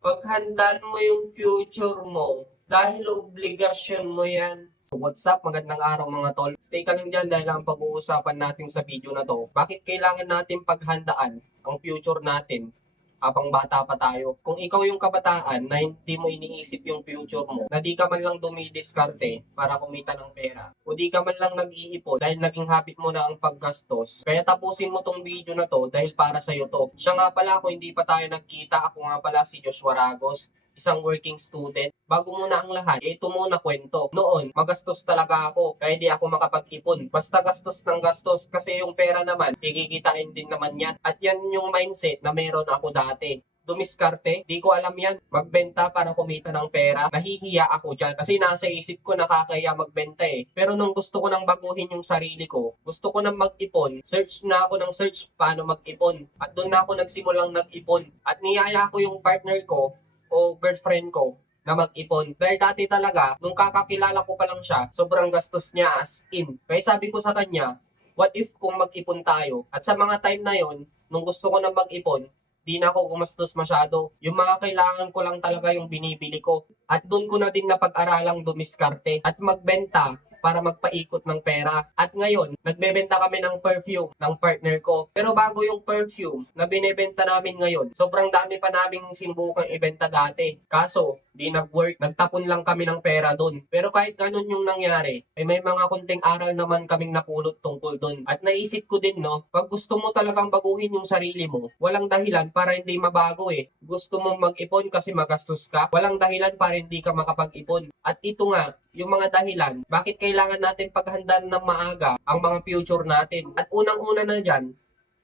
Paghandaan mo yung future mo dahil obligasyon mo yan. So what's up? Magandang araw mga tol. Stay ka lang dyan dahil ang pag-uusapan natin sa video na to. Bakit kailangan natin paghandaan ang future natin habang bata pa tayo? Kung ikaw yung kabataan na hindi mo iniisip yung future mo, na di ka man lang dumidiskarte para kumita ng pera, o di ka man lang nag-iipon dahil naging habit mo na ang paggastos, kaya tapusin mo tong video na to dahil para sa'yo to. Siya nga pala, kung hindi pa tayo nagkita, ako nga pala si Joshua Ragos, isang working student. Bago muna ang lahat, ito muna kwento. Noon, magastos talaga ako, kaya di ako makapag-ipon. Basta gastos ng gastos, kasi yung pera naman, kikikitain din naman yan. At yan yung mindset na meron ako dati. Dumiskarte, di ko alam yan. Magbenta para kumita ng pera. Nahihiya ako dyan. Kasi nasa isip ko nakakaya magbenta eh. Pero nung gusto ko nang baguhin yung sarili ko, gusto ko nang mag-ipon, search na ako ng search paano mag-ipon. At doon na ako nagsimulang nag-ipon. At niyaya ko yung partner ko o girlfriend ko na mag-ipon. Dahil dati talaga, nung kakakilala ko pa lang siya, sobrang gastos niya as in. Kaya sabi ko sa kanya, what if kung mag-ipon tayo? At sa mga time na yon, nung gusto ko na mag-ipon, di na ako gumastos masyado. Yung mga kailangan ko lang talaga yung binibili ko. At doon ko na din napag-aralang dumiskarte at magbenta para magpaikot ng pera. At ngayon, nagbebenta kami ng perfume ng partner ko. Pero bago yung perfume na binebenta namin ngayon, sobrang dami pa naming sinubukang ibenta dati. Kaso, di nag-work. Nagtapon lang kami ng pera doon. Pero kahit ganun yung nangyari, may mga kunting aral naman kaming napulot tungkol doon. At naisip ko din, no, pag gusto mo talagang baguhin yung sarili mo, walang dahilan para hindi mabago eh. Gusto mo mag-ipon kasi magastos ka, walang dahilan para hindi ka makapag-ipon. At ito nga, yung mga dahilan, bakit kailangan natin paghandaan ng maaga ang mga future natin. At unang-una na dyan,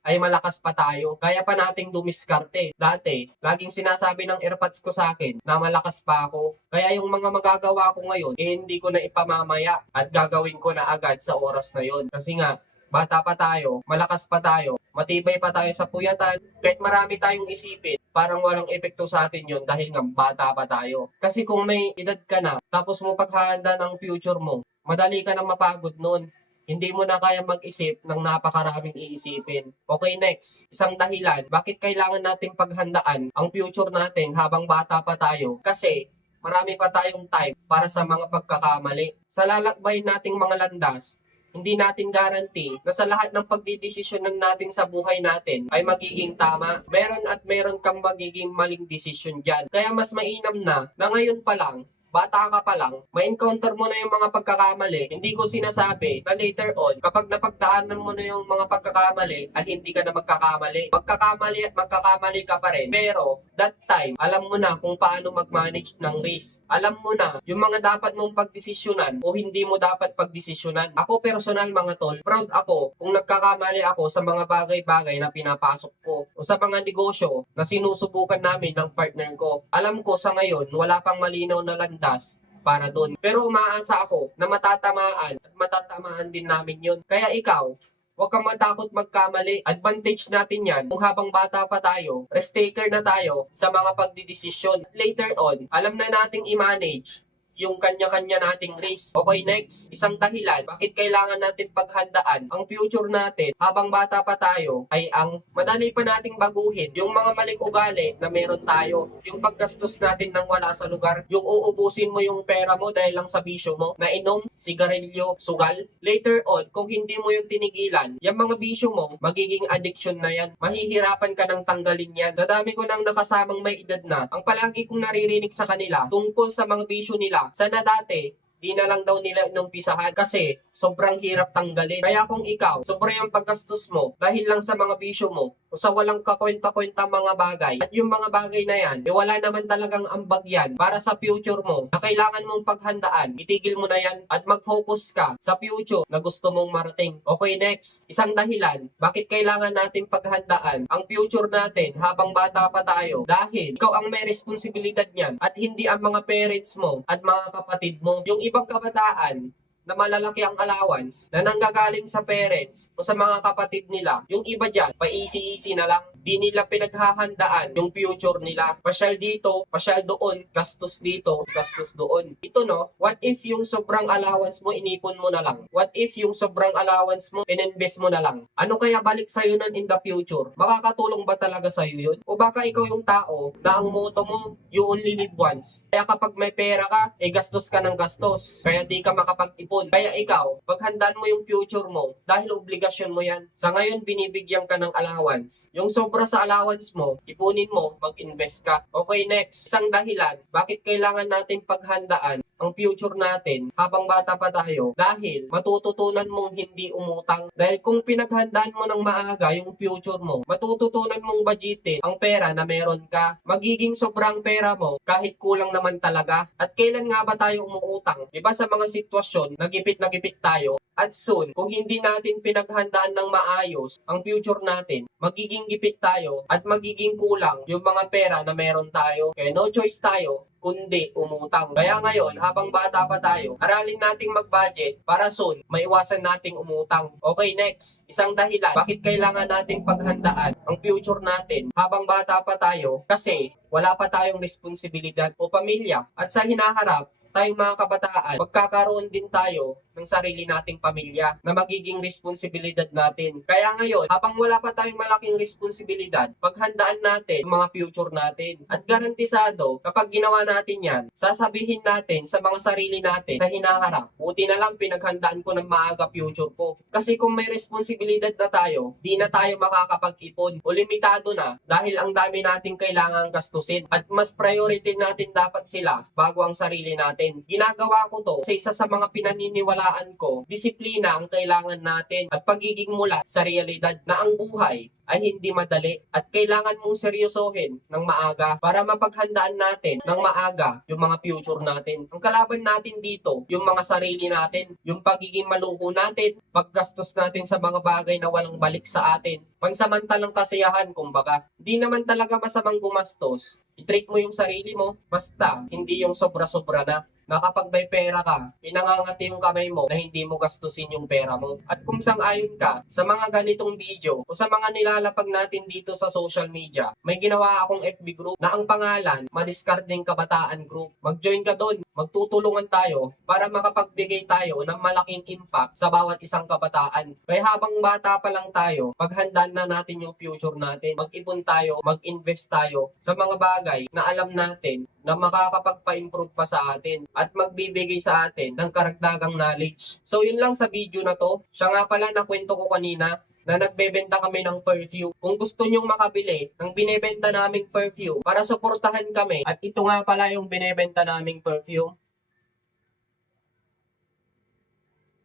ay malakas pa tayo. Kaya pa nating dumiskarte. Dati, laging sinasabi ng airpods ko sa akin na malakas pa ako. Kaya yung mga magagawa ko ngayon, hindi ko na ipamamaya at gagawin ko na agad sa oras na yon. Kasi nga, bata pa tayo, malakas pa tayo, matibay pa tayo sa puyatan, kahit marami tayong isipin, parang walang epekto sa atin yon dahil nga bata pa tayo. Kasi kung may edad ka na, tapos mo paghahanda ng future mo, madali ka na mapagod nun. Hindi mo na kaya mag-isip ng napakaraming iisipin. Okay, next. Isang dahilan, bakit kailangan natin paghandaan ang future natin habang bata pa tayo? Kasi marami pa tayong time para sa mga pagkakamali. Sa lalakbay nating mga landas, hindi natin guarantee na sa lahat ng pagdidesisyonan natin sa buhay natin ay magiging tama. Meron at meron kang magiging maling desisyon dyan. Kaya mas mainam na ngayon pa lang, bata ka pa lang, ma-encounter mo na yung mga pagkakamali. Hindi ko sinasabi na later on, kapag napagdaanan mo na yung mga pagkakamali, ay hindi ka na magkakamali. Magkakamali at magkakamali ka pa rin. Pero, that time, alam mo na kung paano mag-manage ng risk. Alam mo na yung mga dapat mong pagdesisyonan o hindi mo dapat pagdesisyonan. Ako personal mga tol, proud ako kung nagkakamali ako sa mga bagay-bagay na pinapasok ko o sa mga negosyo na sinusubukan namin ng partner ko. Alam ko sa ngayon, wala pang malinaw na landas para doon. Pero umaasa ako na matatamaan at matatamaan din namin yun. Kaya ikaw, huwag kang matakot magkamali. Advantage natin yan kung habang bata pa tayo, risk taker na tayo sa mga pagdidesisyon. Later on, alam na nating i-manage yung kanya-kanya nating risk. Okay, next. Isang dahilan, bakit kailangan natin paghandaan ang future natin habang bata pa tayo ay ang madali pa nating baguhin yung mga maling ugali na meron tayo. Yung paggastos natin ng wala sa lugar, yung uubusin mo yung pera mo dahil lang sa bisyo mo, na inom, sigarilyo, sugal. Later on, kung hindi mo yung tinigilan, yung mga bisyo mo, magiging addiction na yan. Mahihirapan ka ng tanggalin yan. Sa dami ko nang nakasamang may edad na, ang palagi kong naririnig sa kanila tungkol sa mga bisyo nila, sana dati, di na lang daw nila inumpisahan kasi sobrang hirap tanggalin. Kaya kung ikaw, sobra yung paggastos mo dahil lang sa mga bisyo mo o sa walang kakwenta-kwenta mga bagay at yung mga bagay na yan, wala naman talagang ambag yan para sa future mo na kailangan mong paghandaan. Itigil mo na yan at mag-focus ka sa future na gusto mong marating. Okay, next. Isang dahilan, bakit kailangan natin paghandaan ang future natin habang bata pa tayo? Dahil ikaw ang may responsibilidad niyan at hindi ang mga parents mo at mga kapatid mo. Yung ibang kabataan na malalaki ang allowance na nanggagaling sa parents o sa mga kapatid nila, yung iba dyan, pa-easy-easy na lang. Di nila pinaghahandaan yung future nila. Pasyal dito, pasyal doon, gastos dito, gastos doon. Ito no, what if yung sobrang allowance mo inipon mo na lang? What if yung sobrang allowance mo ininvest mo na lang? Ano kaya balik sa'yo nun in the future? Makakatulong ba talaga sa'yo yun? O baka ikaw yung tao na ang motto mo, you only live once. Kaya kapag may pera ka, gastos ka ng gastos. Kaya di ka makapag-ipon. Kaya ikaw, paghandaan mo yung future mo, dahil obligasyon mo yan. Sa ngayon, binibigyan ka ng allowance. Yung sobra sa allowance mo, ipunin mo, mag-invest ka. Okay, next. Isang dahilan, bakit kailangan natin paghandaan ang future natin habang bata pa tayo dahil matututunan mong hindi umutang. Dahil kung pinaghandaan mo ng maaga yung future mo, matututunan mong budgetin ang pera na meron ka. Magiging sobrang pera mo kahit kulang naman talaga. At kailan nga ba tayo umuutang? Diba sa mga sitwasyon, nagipit tayo? At soon, kung hindi natin pinaghandaan ng maayos ang future natin, magiging gipit tayo at magiging kulang yung mga pera na meron tayo. Kaya no choice tayo kundi umutang. Kaya ngayon, habang bata pa tayo, aralin nating mag-budget para soon, maiwasan nating umutang. Okay, next. Isang dahilan, bakit kailangan nating paghandaan ang future natin habang bata pa tayo? Kasi wala pa tayong responsibilidad o pamilya. At sa hinaharap, tayong mga kabataan, magkakaroon din tayo ng sarili nating pamilya na magiging responsibilidad natin. Kaya ngayon, habang wala pa tayong malaking responsibilidad, paghandaan natin yung mga future natin. At garantisado, kapag ginawa natin yan, sasabihin natin sa mga sarili natin sa hinaharap, buti na lang pinaghandaan ko ng maaga future ko. Kasi kung may responsibilidad na tayo, di na tayo makakapag-ipon o limitado na dahil ang dami nating kailangang gastusin. At mas priority natin dapat sila bago ang sarili natin. Ginagawa ko to sa isa sa mga pinaniniwalaan ko, disiplina ang kailangan natin at pagiging mula sa realidad na ang buhay ay hindi madali at kailangan mong seryosohin ng maaga para mapaghandaan natin ng maaga yung mga future natin. Ang kalaban natin dito, yung mga sarili natin, yung pagiging maluho natin, paggastos natin sa mga bagay na walang balik sa atin, pansamantalang kasiyahan kumbaga. Di naman talaga masamang gumastos. I-treat mo yung sarili mo, basta hindi yung sobra-sobra na kapag may pera ka, pinangangati yung kamay mo na hindi mo gastusin yung pera mo. At kung sang-ayon ka sa mga ganitong video o sa mga nilalapag natin dito sa social media, may ginawa akong FB group na ang pangalan, Madiskardeng Kabataan Group. Mag-join ka doon, magtutulungan tayo para makapagbigay tayo ng malaking impact sa bawat isang kabataan. Kaya habang bata pa lang tayo, paghandaan na natin yung future natin. Mag-ipon tayo, mag-invest tayo sa mga bagay na alam natin na makakapagpa-improve pa sa atin at magbibigay sa atin ng karagdagang knowledge. So yun lang sa video na to. Siya nga pala nakwento ko kanina na nagbebenta kami ng perfume. Kung gusto nyong makabili ng binebenta naming perfume para suportahan kami, at ito nga pala yung binebenta naming perfume.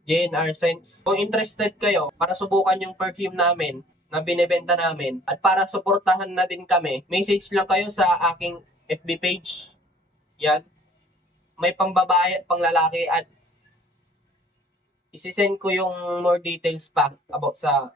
JNR Scents. Kung interested kayo para subukan yung perfume namin na binebenta namin at para suportahan na din kami, message lang kayo sa aking FB page. Yan. May pambabae at panglalaki at isisend ko yung more details pa about sa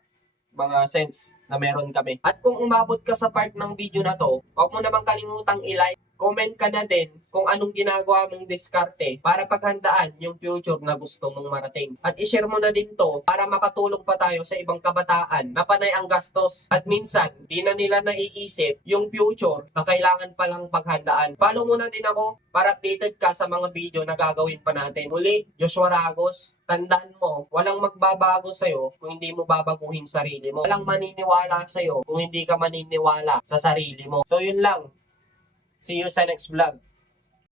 mga scents na meron kami. At kung umabot ka sa part ng video na to, huwag mo namang kalimutang i-like, comment ka na din kung anong ginagawa mong diskarte para paghandaan yung future na gusto mong marating. At i-share mo na din to para makatulong pa tayo sa ibang kabataan na panay ang gastos. At minsan, di na nila naiisip yung future na kailangan palang paghandaan. Follow mo na din ako para updated ka sa mga video na gagawin pa natin. Muli, Joshua Ragos, tandaan mo, walang magbabago sa'yo kung hindi mo babaguhin sarili mo. Walang maniniwala sa'yo kung hindi ka maniniwala sa sarili mo. So yun lang. See you sa next vlog.